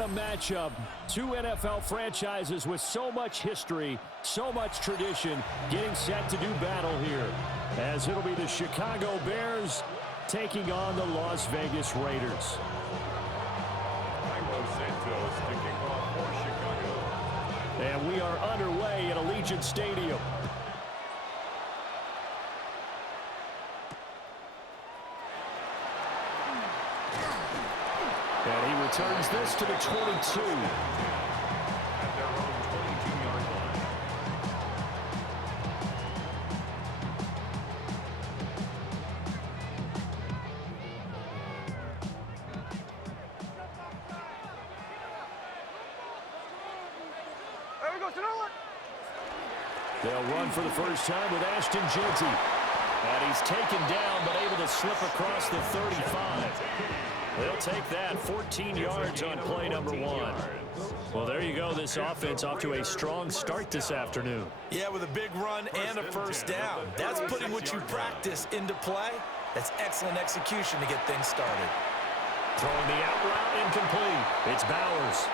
A matchup, two NFL franchises with so much history, so much tradition, getting set to do battle here, as it'll be the Chicago Bears taking on the Las Vegas Raiders. And we are underway at Allegiant Stadium. And he returns this to the 22. At their own 22-yard line. They'll run for the first time with Ashton Jeanty. And he's taken down, but able to slip across the 35. They'll take that 14 yards on play number 1. Well, there you go. This offense off to a strong start this afternoon. Yeah, with a big run and a first down. That's putting what you practice into play. That's excellent execution to get things started. Throwing the out route incomplete. It's Bowers.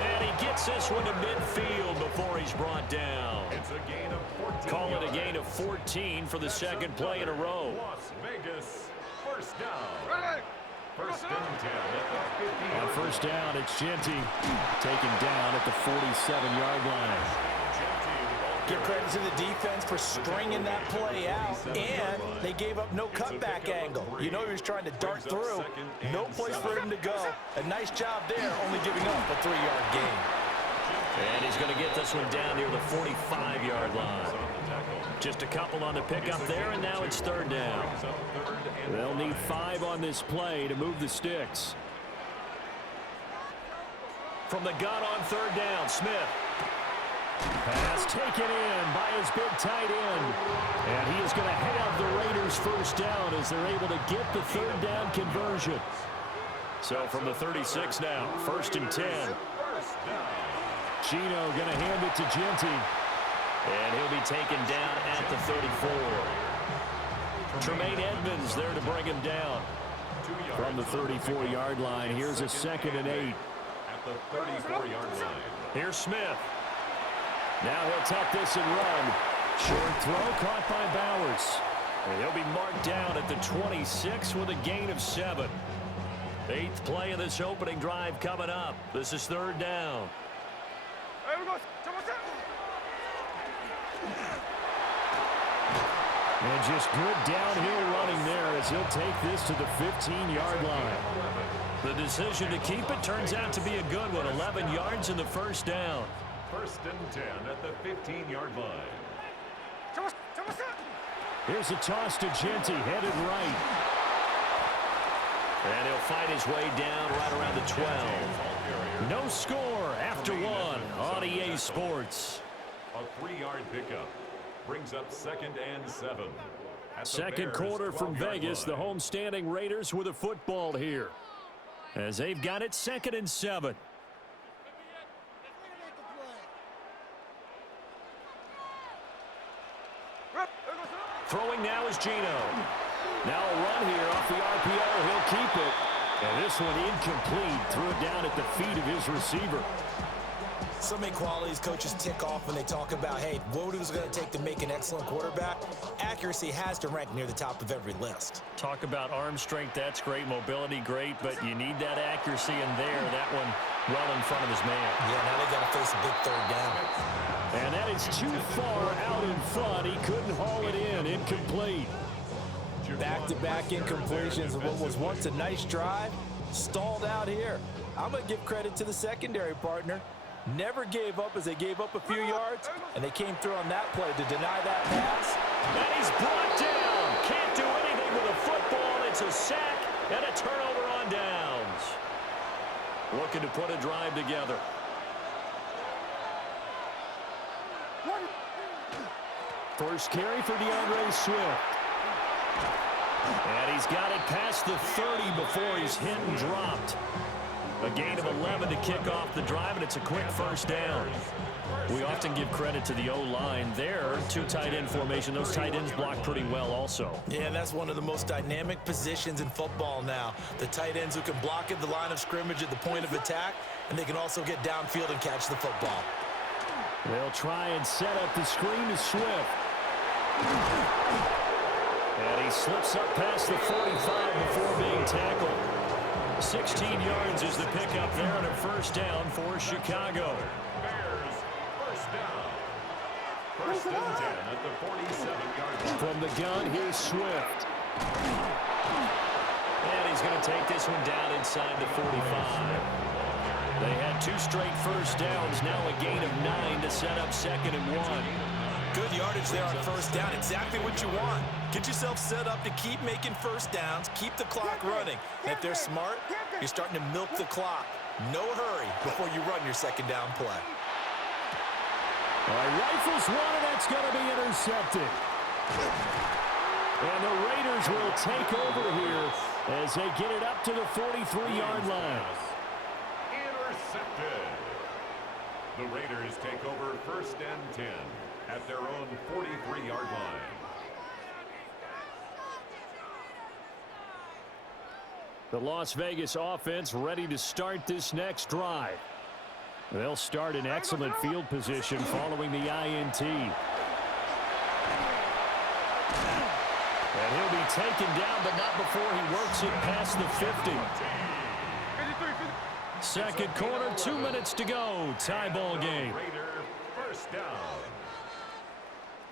And he gets this one to midfield before he's brought down. It's a gain of 14 Call it a yards. gain of 14 for the second play in a row. Las Vegas, first down. First and 10 at the 50. On first down, it's Jeanty taken down at the 47-yard line. Give credit to the defense for stringing that play out, and they gave up no cutback angle. You know he was trying to dart through. No place for him to go. A nice job there, only giving up a 3-yard gain. And he's going to get this one down near the 45-yard line. Just a couple on the pickup there, and now it's third down. They'll need 5 on this play to move the sticks. From the gun on third down, Smith. Pass taken in by his big tight end. And he is going to have the Raiders first down as they're able to get the third down conversion. So from the 36 now, first and 10. Gino going to hand it to Jeanty. And he'll be taken down at the 34. Tremaine Edmonds there to bring him down. From the 34-yard line, here's a second and 8. At the 34-yard line. Here's Smith. Now he'll tuck this and run. Short throw caught by Bowers. And he'll be marked down at the 26 with a gain of 7. 8th play of this opening drive coming up. This is third down. And just good downhill running there as he'll take this to the 15-yard line. The decision to keep it turns out to be a good one. 11 yards in the first down. First and 10 at the 15-yard line. Here's a toss to Jeanty, headed right. And he'll fight his way down right around the 12. No score after 1 on EA Sports. A 3-yard pickup brings up second and 7. Second quarter from Vegas, the homestanding Raiders with a football here. As they've got it second and 7. Throwing now is Gino. Now a run here off the RPO. He'll keep it. And this one incomplete. Threw it down at the feet of his receiver. So many qualities coaches tick off when they talk about, hey, what is it going to take to make an excellent quarterback? Accuracy has to rank near the top of every list. Talk about arm strength. That's great. Mobility, great. But you need that accuracy in there. That one well in front of his man. Yeah, now they got to face a big third down. And that is too far out in front. He couldn't haul it in. Incomplete. Back-to-back incompletions of what was once a nice drive. Stalled out here. I'm going to give credit to the secondary partner. Never gave up as they gave up a few yards, and they came through on that play to deny that pass. And he's brought down. Can't do anything with a football. It's a sack and a turnover on downs. Looking to put a drive together. First carry for DeAndre Swift. And he's got it past the 30 before he's hit and dropped. A gain of 11 to kick off the drive, and it's a quick first down. We often give credit to the O-line there. 2 tight end formation. Those tight ends block pretty well also. Yeah, that's one of the most dynamic positions in football now. The tight ends who can block at the line of scrimmage at the point of attack, and they can also get downfield and catch the football. They'll try and set up the screen to Swift. And he slips up past the 45 before being tackled. 16 yards is the pickup there on a first down for Chicago. Bears, first down. First and 10 at the 47-yard line. From the gun, here's Swift. And he's going to take this one down inside the 45. They had 2 straight first downs, now a gain of 9 to set up 2nd and 1. Good yardage there on first down, exactly what you want. Get yourself set up to keep making first downs, keep the clock running. And if they're smart, you're starting to milk the clock. No hurry before you run your second down play. All right, rifles one, and that's going to be intercepted. And the Raiders will take over here as they get it up to the 43-yard line. Intercepted. The Raiders take over first and 10 at their own 43-yard line. The Las Vegas offense ready to start this next drive. They'll start in excellent field position following the INT. And he'll be taken down, but not before he works it past the 50. Second quarter, 2 minutes to go. Tie ball game. Raider, first down.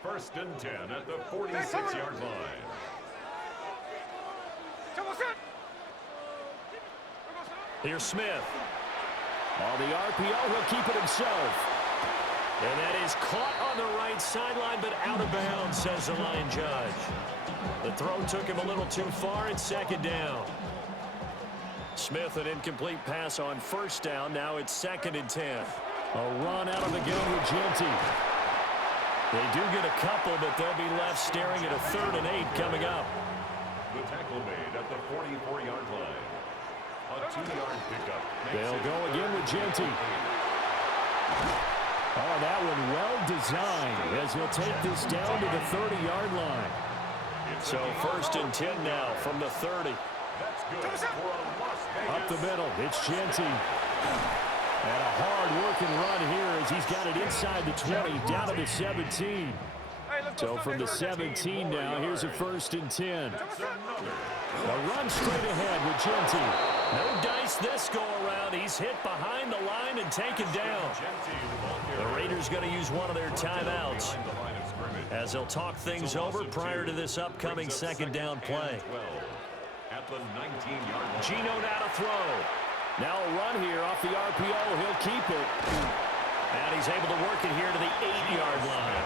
First and 10 at the 46-yard line. Here's Smith. On the RPO, he'll keep it himself. And that is caught on the right sideline, but out of bounds, says the line judge. The throw took him a little too far. It's second down. Smith, an incomplete pass on first down. Now it's 2nd and 10. A run out of the gun with Genty. They do get a couple, but they'll be left staring at a 3rd and 8 coming up. The tackle made at the 44-yard line. A 2-yard pickup. They'll go again with Genty. Oh, that one well designed as he'll take this down to the 30-yard line. So 1st and 10 now from the 30. That's good for a Las Vegas. Up the middle, it's Genty. And a hard-working run here as he's got it inside the 20, down to the 17. So from the 17 now, here's a 1st and 10. A run straight ahead with Genty. No dice this go-around. He's hit behind the line and taken down. The Raiders going to use one of their timeouts as they'll talk things over prior to this upcoming second down play. At the 19-yard line. Gino now to throw. Now a run here off the RPO. He'll keep it. And he's able to work it here to the 8-yard line.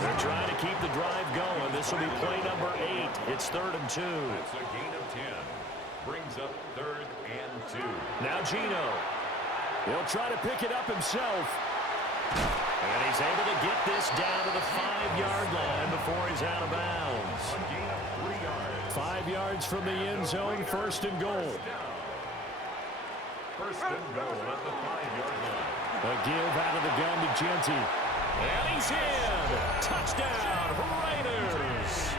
They're trying to keep the drive going. This will be play number 8. It's 3rd and 2. It's a gain of 10. Brings up 3rd and 2. Now Gino. He'll try to pick it up himself. And he's able to get this down to the 5-yard line before he's out of bounds. A gain of 3 yards. 5 yards from the end zone, 1st and goal. First and goal at the 5-yard line. A give out of the gun to Genty. And he's in. Touchdown, Raiders.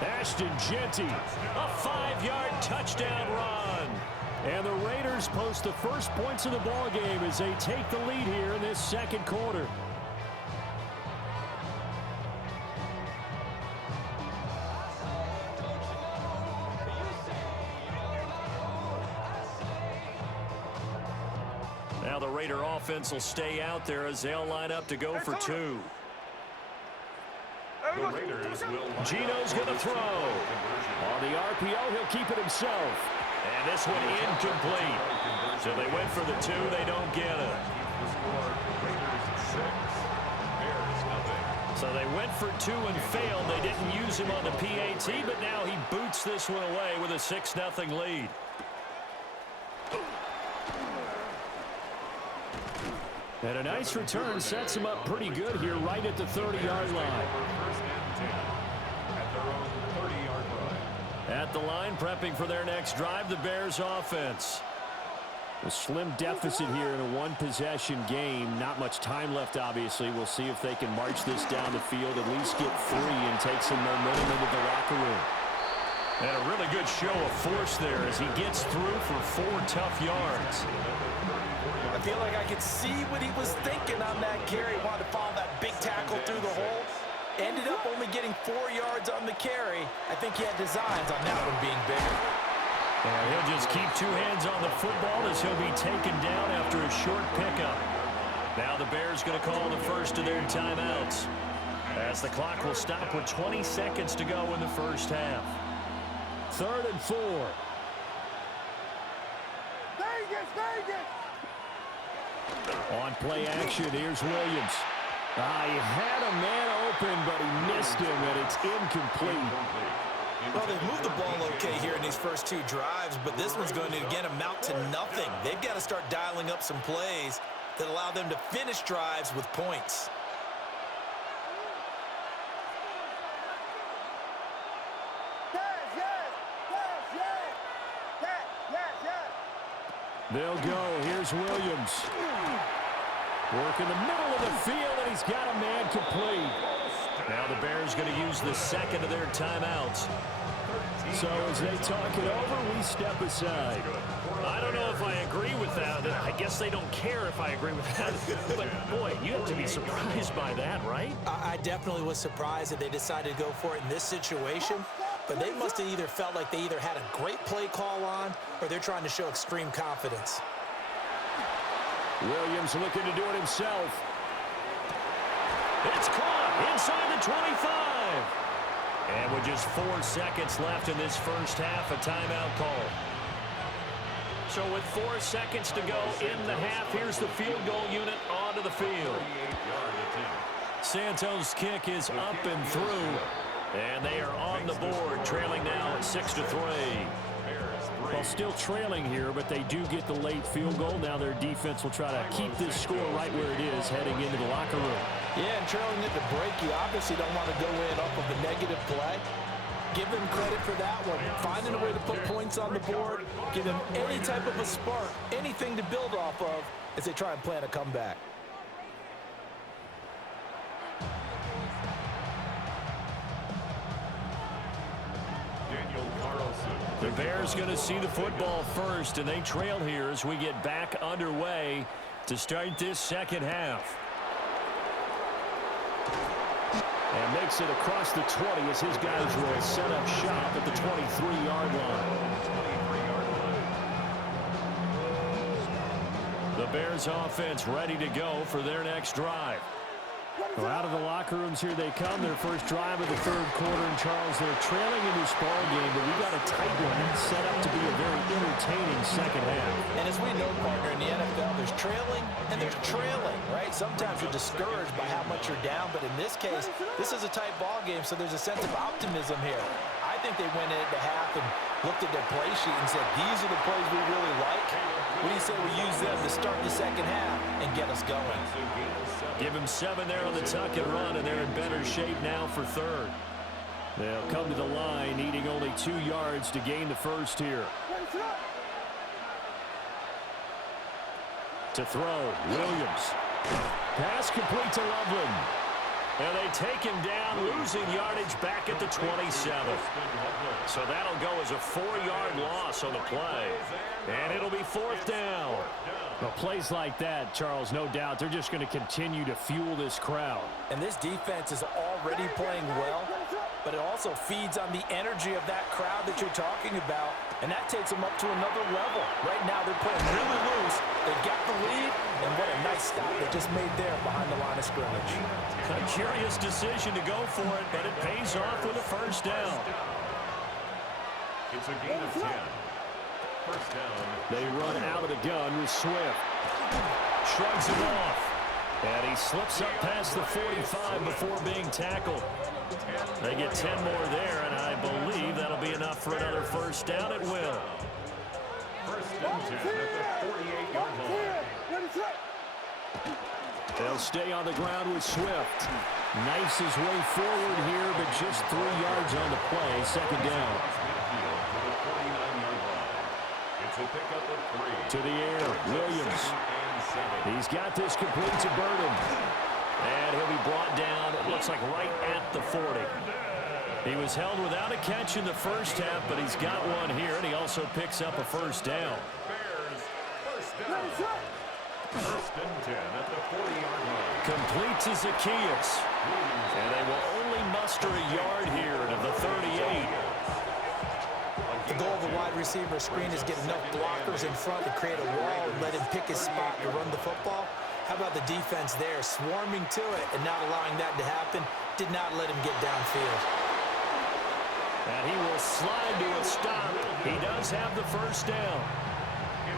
Ashton Genty, a 5-yard touchdown run. And the Raiders post the first points of the ball game as they take the lead here in this second quarter. Now the Raider offense will stay out there as they'll line up to go for 2. The Raiders will. Gino's going to throw. On the RPO, he'll keep it himself. And this one incomplete. So they went for the 2. They don't get it. The score, Raiders 6, Bears nothing. So they went for 2 and failed. They didn't use him on the PAT, but now he boots this one away with a 6-0 lead. And a nice return sets him up pretty good here right at the 30-yard line. First and 10 at their own 30-yard line. At the line, prepping for their next drive, the Bears offense. A slim deficit here in a one-possession game. Not much time left, obviously. We'll see if they can march this down the field, at least get 3 and take some momentum into the locker room. And a really good show of force there as he gets through for 4 tough yards. I feel like I could see what he was thinking on that carry. Wanted to follow that big tackle through the hole. Ended up only getting 4 yards on the carry. I think he had designs on that one being bigger. And he'll just keep 2 hands on the football as he'll be taken down after a short pickup. Now the Bears going to call the first of their timeouts, as the clock will stop with 20 seconds to go in the first half. 3rd and 4. On play action, here's Williams. He had a man open, but he missed him, and it's incomplete. Well, they've moved the ball okay here in these first 2 drives, but this one's going to, again, amount to nothing. They've got to start dialing up some plays that allow them to finish drives with points. They'll go. Here's Williams. Work in the middle of the field, and he's got a man complete. Now the Bears going to use the second of their timeouts. So as they talk it over, we step aside. I don't know if I agree with that. I guess they don't care if I agree with that. But, boy, you have to be surprised by that, right? I definitely was surprised that they decided to go for it in this situation. But they must have either felt like they either had a great play call on or they're trying to show extreme confidence. Williams looking to do it himself. It's caught inside the 25. And with just 4 seconds left in this first half, a timeout call. So with 4 seconds to go in the half, here's the field goal unit onto the field. Santos' kick is up and through. And they are on the board, trailing now at 6-3. Well, still trailing here, but they do get the late field goal. Now their defense will try to keep this score right where it is heading into the locker room. Yeah, and trailing at the break, you obviously don't want to go in off of a negative play. Give them credit for that one. Finding a way to put points on the board, give them any type of a spark, anything to build off of as they try and plan a comeback. The Bears going to see the football first, and they trail here as we get back underway to start this second half. And makes it across the 20 as his guys will set up shop at the 23-yard line. The Bears offense ready to go for their next drive. Well, out of the locker rooms here they come. Their first drive of the 3rd quarter. And Charles, they're trailing in this ball game, but we've got a tight one set up to be a very entertaining second half. And as we know, partner, in the NFL, there's trailing and there's trailing, right? Sometimes you're discouraged by how much you're down, but in this case, this is a tight ball game, so there's a sense of optimism here. I think they went into half and looked at their play sheet and said, these are the plays we really like. What do you say we use them to start the second half and get us going? Give him 7 there on the tuck and run, and they're in better shape now for 3rd. They'll come to the line, needing only 2 yards to gain the first here. To throw, Williams. Pass complete to Loveland. And they take him down, losing yardage back at the 27. So that'll go as a 4-yard loss on the play. And it'll be 4th down. Well, plays like that, Charles, no doubt, they're just going to continue to fuel this crowd. And this defense is already playing well, but it also feeds on the energy of that crowd that you're talking about, and that takes them up to another level. Right now, they're playing really loose. They've got the lead, and what a nice stop they just made there behind the line of scrimmage. A curious decision to go for it, but it pays off with a first down. It's a gain of 10. First down. They run out of the gun with Swift. Shrugs him off. And he slips up past the 45 before being tackled. They get 10 more there, and I believe that'll be enough for another first down. It will. First and 10 at the 48-yard line. They'll stay on the ground with Swift. Knifes his way forward here, but just 3 yards on the play. Second down. To the air, Williams. He's got this complete to Burton. And he'll be brought down, it looks like right at the 40. He was held without a catch in the first half, but he's got one here, and he also picks up a first down. Bears, first down. First and 10 at the 40-yard line. Complete to Zacchaeus. And they will only muster a yard here to the 38. The goal of a wide receiver screen is get enough blockers in front to create a wall and let him pick his spot to run the football. How about the defense there, swarming to it and not allowing that to happen? Did not let him get downfield. And he will slide to a stop. He does have the first down.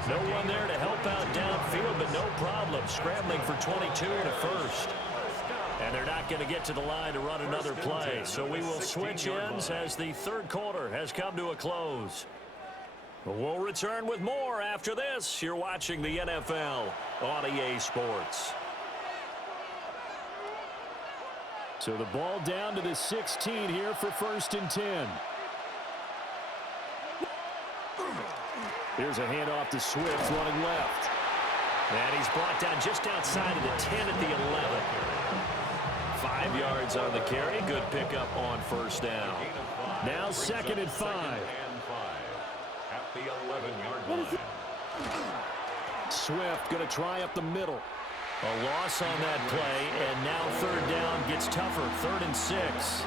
No one there to help out downfield, but no problem. Scrambling for 22 and a first. And they're not going to get to the line to run another play. So we will switch ends as the third quarter has come to a close. We'll return with more after this. You're watching the NFL on EA Sports. So the ball down to the 16 here for first and 10. Here's a handoff to Swift running left. And he's brought down just outside of the 10 at the 11. 5 yards on the carry. Good pickup on first down. Now second and 5. At the 11-yard line. Swift going to try up the middle. A loss on that play, and now third down gets tougher. 3rd and 6.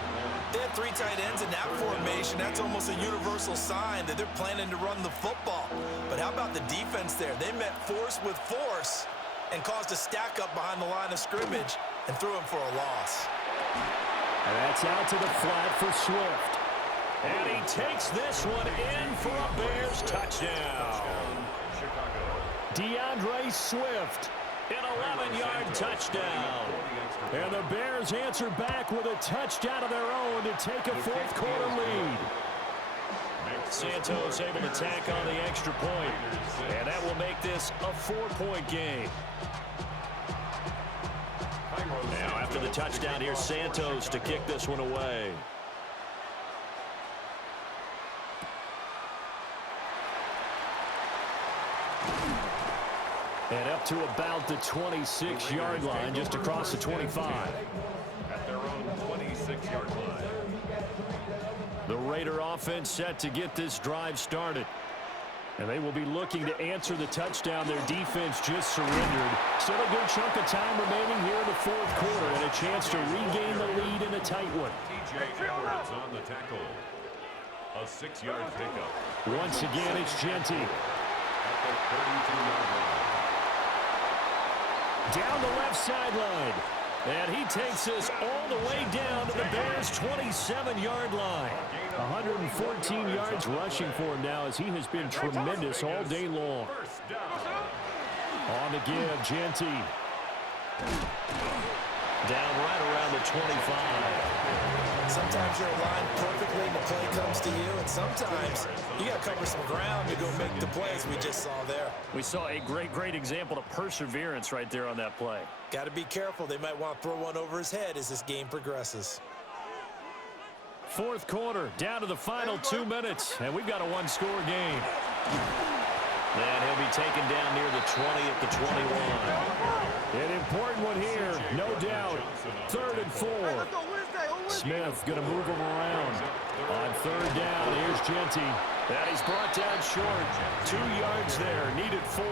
They have 3 tight ends in that formation. That's almost a universal sign that they're planning to run the football. But how about the defense there? They met force with force and caused a stack up behind the line of scrimmage and threw him for a loss. And that's out to the flat for Swift. And he takes this one in for a Bears touchdown. DeAndre Swift, an 11-yard touchdown. And the Bears answer back with a touchdown of their own to take a fourth quarter lead. Santos able to tack on the extra point. And that will make this a 4-point game. Now after the touchdown, here's Santos to kick this one away. And up to about the 26-yard line, just across the 25. At their own 26-yard line. The Raider offense set to get this drive started. And they will be looking to answer the touchdown. Their defense just surrendered. Still a good chunk of time remaining here in the fourth quarter and a chance to regain the lead in a tight one. TJ Edwards on the tackle. A 6-yard pickup. Once again, it's Genty. At the 32-yard line. Down the left sideline. And he takes this all the way down to the Bears' 27-yard line. 114 yards rushing for him now as he has been tremendous all day long. On the give, Genty. Down right around the 25. Sometimes you're aligned perfectly and the play comes to you, and sometimes you got to cover some ground to go make the plays we just saw there. We saw a great example of perseverance right there on that play. Got to be careful. They might want to throw one over his head as this game progresses. Fourth quarter, down to the final 2 minutes, and we've got a one-score game. And he'll be taken down near the 20 at the 21. An important one here, no doubt. 3rd and 4. Smith going to move him around. On 3rd down, here's Genty. And he's brought down short. 2 yards there, needed 4.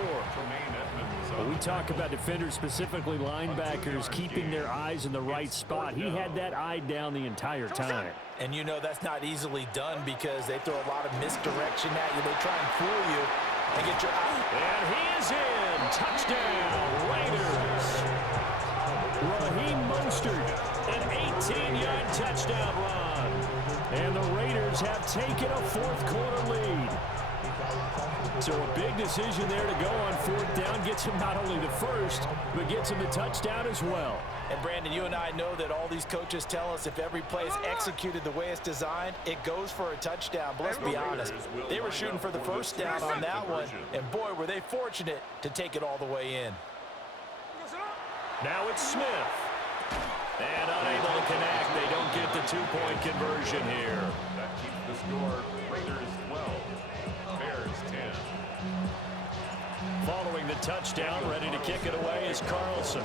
Well, we talk about defenders, specifically linebackers, keeping their eyes in the right spot. He had that eye down the entire time. And you know that's not easily done because they throw a lot of misdirection at you. They try and fool you and get your eye. And he is in. Touchdown, Raiders. Raheem Mostert, an 18-yard touchdown run. And the Raiders have taken a fourth quarter lead. So a big decision there to go on 4th down. Gets him not only the first, but gets him the touchdown as well. And Brandon, you and I know that all these coaches tell us if every play is executed the way it's designed, it goes for a touchdown. But let's be honest, they were shooting for the first down on that one, and boy, were they fortunate to take it all the way in. Now it's Smith. And unable to connect. They don't get the 2-point conversion here. That keeps the score. Raiders 12. Bears 10. Following the touchdown, ready to kick it away is Carlson.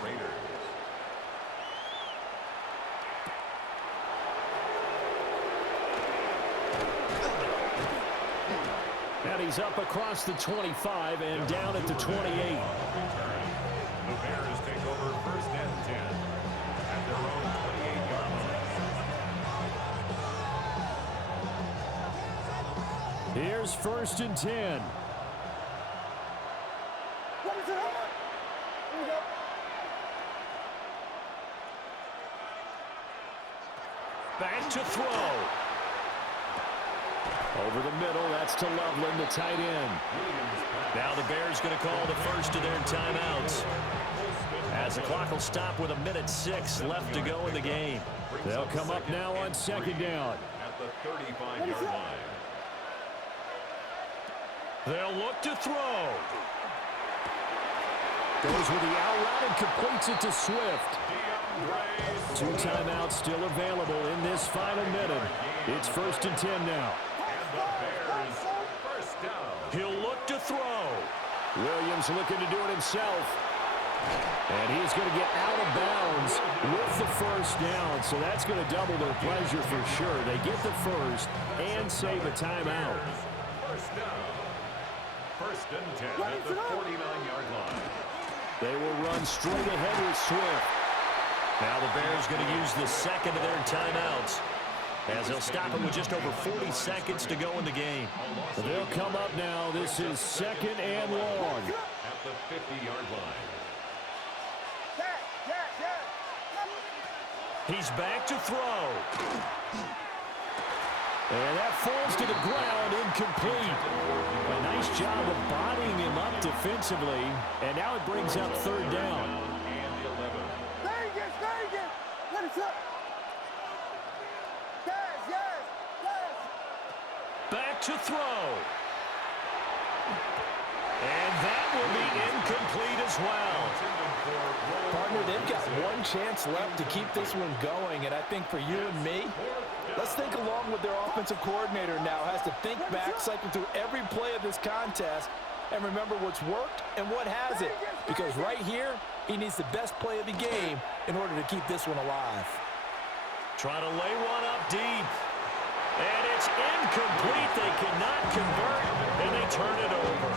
And he's up across the 25 and down at the 28. The Bears take over first and 10 at their own 28-yard line. Here's first and 10. Back to throw. Over the middle, that's to Loveland, the tight end. Now the Bears going to call the first of their timeouts, as the clock will stop with 1:06 left to go in the game. They'll come up now on second down. At the 35-yard line. They'll look to throw. Goes with the out route and completes it to Swift. 2 timeouts still available in this final minute. It's first and 10 now. He'll look to throw. Williams looking to do it himself. And he's going to get out of bounds with the first down. So that's going to double their pleasure for sure. They get the first and save a timeout. First down. First and 10 at the 49-yard line. They will run straight ahead with Swift. Now the Bears going to use the second of their timeouts, as they'll stop him with just over 40 seconds to go in the game. They'll come up now. This is second and long. At the 50-yard line. He's back to throw. And that falls to the ground, incomplete. A nice job of bodying him up defensively. And now it brings up third down. And the 11. Back to throw. And that will be incomplete as well. Partner, they've got one chance left to keep this one going, and I think for you and me, let's think along with their offensive coordinator now. Has to think back, cycle through every play of this contest, and remember what's worked and what hasn't. Because right here, he needs the best play of the game in order to keep this one alive. Trying to lay one up deep. And it's incomplete. They cannot convert, and they turn it over.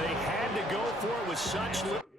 They had to go for it with such little.